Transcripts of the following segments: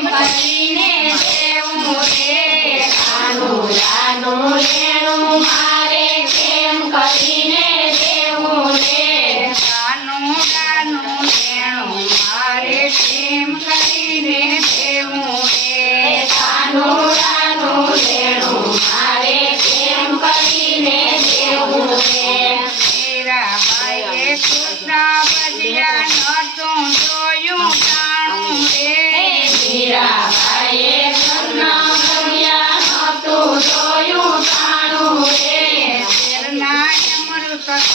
Vai.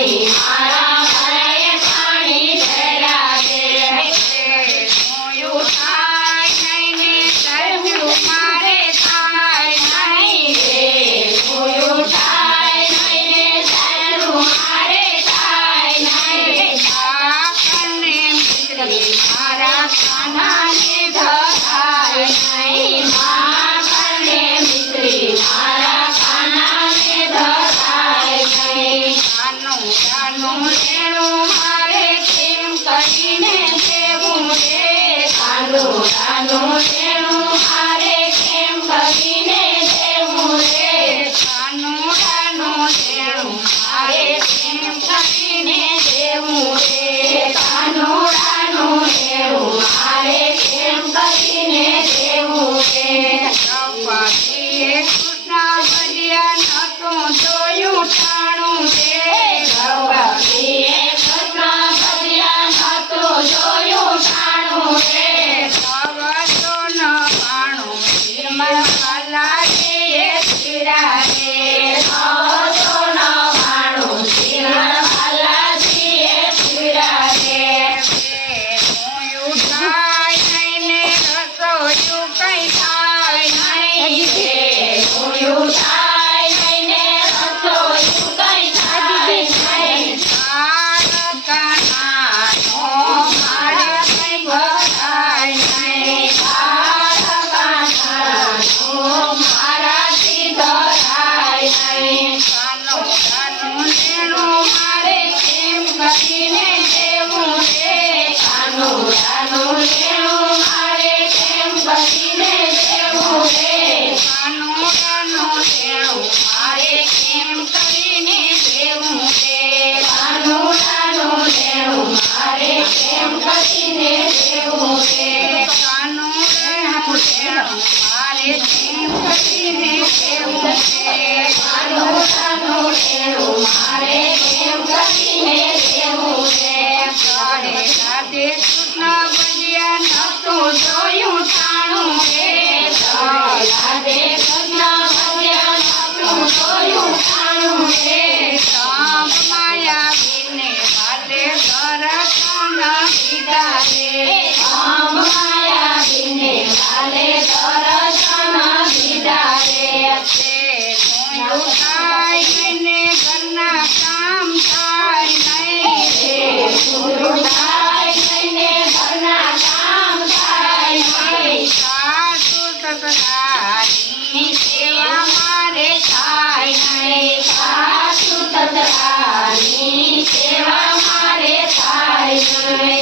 Amen. Lord, I know light. એમ કહીને દેવું કે કાનો મારે એમ કહીને દેવું કે કાનો કાનો દેવું મારે એમ કહીને દેવું કે સાડે રાતે તારી સેવા મારે થાય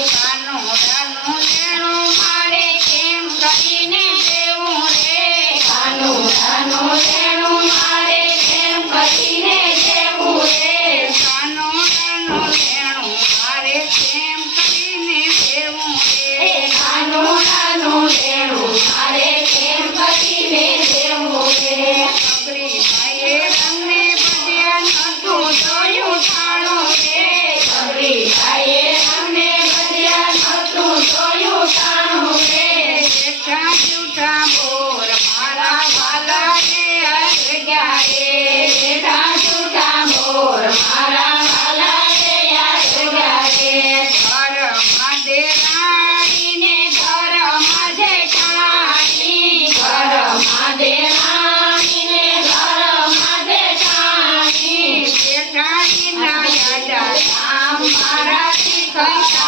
Christ.